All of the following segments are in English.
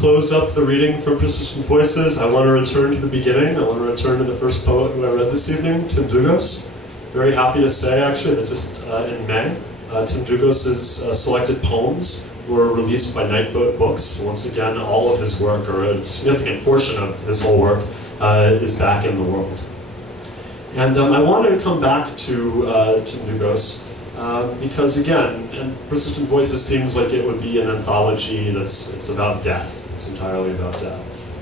close up the reading from Persistent Voices, I want to return to the beginning. I want to return to the first poet who I read this evening, Tim Dlugos. Very happy to say, actually, that just in May, Tim Dlugos' selected poems were released by Nightboat Books. So once again, all of his work, or a significant portion of his whole work, is back in the world. And I wanted to come back to Tim Dlugos because, again, and Persistent Voices seems like it would be an anthology it's about death. It's entirely about death.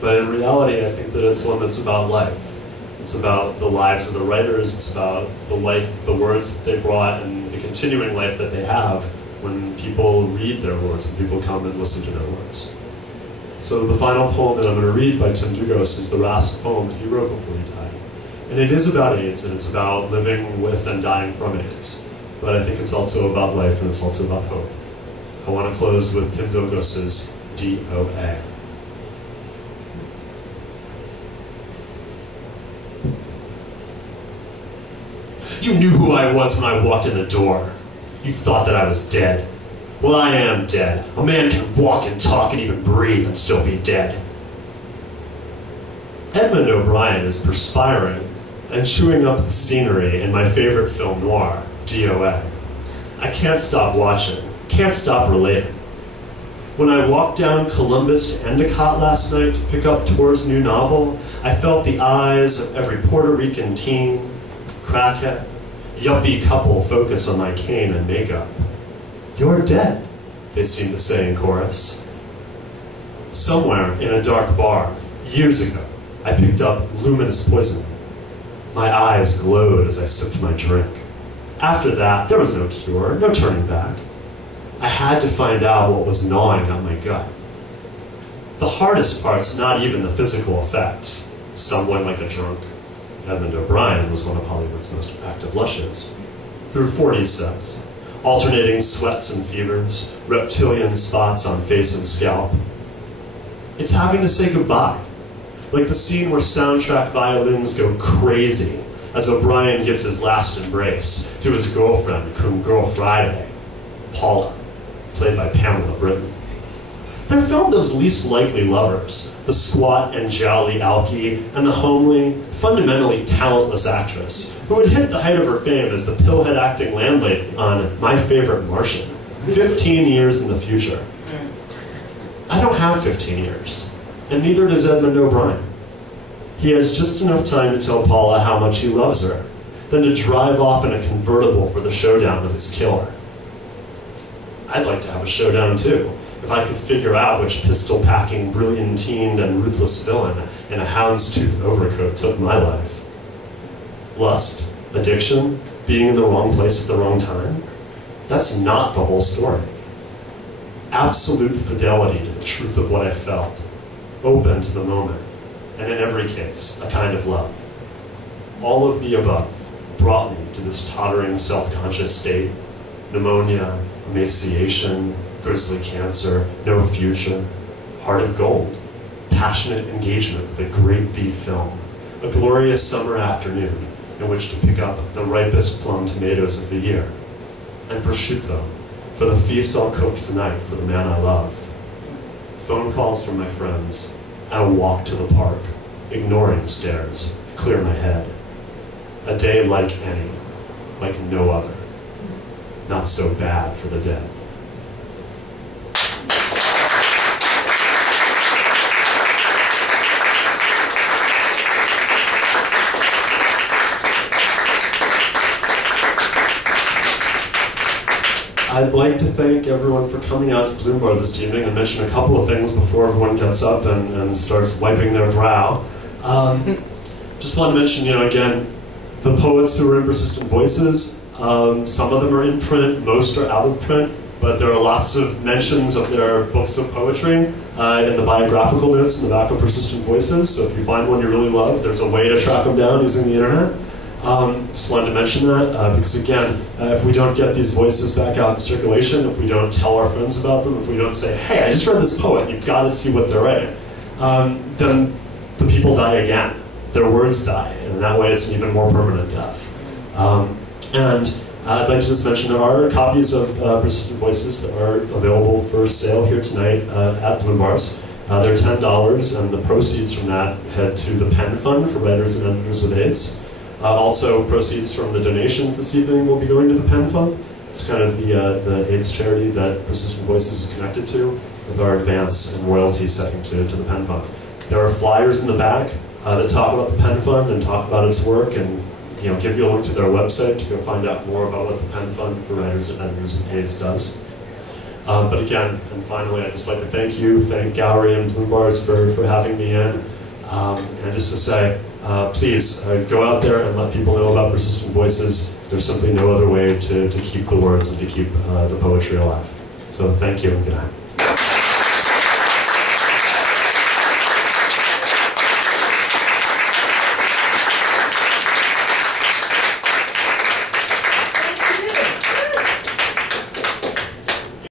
But in reality, I think that it's one that's about life. It's about the lives of the writers. It's about the life, the words that they brought, and the continuing life that they have when people read their words and people come and listen to their words. So the final poem that I'm going to read by Tim Dlugos is the last poem that he wrote before he died. And it is about AIDS, and it's about living with and dying from AIDS. But I think it's also about life, and it's also about hope. I want to close with Tim Dlugos' D.O.A. You knew who I was when I walked in the door. You thought that I was dead. Well, I am dead. A man can walk and talk and even breathe and still be dead. Edmund O'Brien is perspiring and chewing up the scenery in my favorite film noir, D.O.A. I can't stop watching, can't stop relating. When I walked down Columbus to Endicott last night to pick up Tor's new novel, I felt the eyes of every Puerto Rican teen, crackhead, yuppie couple focus on my cane and makeup. You're dead, they seem to say in chorus. Somewhere in a dark bar, years ago, I picked up luminous poisoning. My eyes glowed as I sipped my drink. After that, there was no cure, no turning back. I had to find out what was gnawing at my gut. The hardest part's not even the physical effects, stumbling like a drunk. Edmund O'Brien was one of Hollywood's most active lushes. Through 40s sex, alternating sweats and fevers, reptilian spots on face and scalp. It's having to say goodbye, like the scene where soundtrack violins go crazy as O'Brien gives his last embrace to his girlfriend, cum Girl Friday, Paula, played by Pamela Britton. They're filmdom's least likely lovers, the squat and jolly alky, and the homely, fundamentally talentless actress, who would hit the height of her fame as the pillhead acting landlady on My Favorite Martian, 15 years in the future. I don't have 15 years, and neither does Edmund O'Brien. He has just enough time to tell Paula how much he loves her, then to drive off in a convertible for the showdown with his killer. I'd like to have a showdown too, if I could figure out which pistol-packing, brilliantine, and ruthless villain in a houndstooth overcoat took my life. Lust, addiction, being in the wrong place at the wrong time, that's not the whole story. Absolute fidelity to the truth of what I felt, open to the moment, and in every case, a kind of love. All of the above brought me to this tottering self-conscious state: pneumonia, emaciation, grisly cancer, no future, heart of gold, passionate engagement with a great B film, a glorious summer afternoon in which to pick up the ripest plum tomatoes of the year, and prosciutto for the feast I'll cook tonight for the man I love. Phone calls from my friends, and a walk to the park, ignoring the stairs, to clear my head. A day like any, like no other. Not so bad for the dead. I'd like to thank everyone for coming out to Bloombars this evening and mention a couple of things before everyone gets up and starts wiping their brow. Just want to mention, again, the poets who are in Persistent Voices, some of them are in print, most are out of print, but there are lots of mentions of their books of poetry in the biographical notes in the back of Persistent Voices, so if you find one you really love, there's a way to track them down using the internet. Just wanted to mention that, because again, if we don't get these voices back out in circulation, if we don't tell our friends about them, if we don't say, hey, I just read this poet, you've got to see what they're writing, then the people die again. Their words die, and in that way it's an even more permanent death. I'd like to just mention there are copies of Persistent Voices that are available for sale here tonight at Bloombars. They're $10, and the proceeds from that head to the Pen Fund for writers and editors with AIDS. Also, proceeds from the donations this evening will be going to the Pen Fund. It's kind of the AIDS charity that Persistent Voices is connected to, with our advance and royalties setting to the Pen Fund. There are flyers in the back that talk about the Pen Fund and talk about its work, and give you a link to their website to go find out more about what the Pen Fund for writers and editors with AIDS does. But again, and finally, I'd just like to thank Gallery and Bloombars for having me in, and just to say, please go out there and let people know about Persistent Voices. There's simply no other way to keep the words and to keep the poetry alive. So thank you and good night.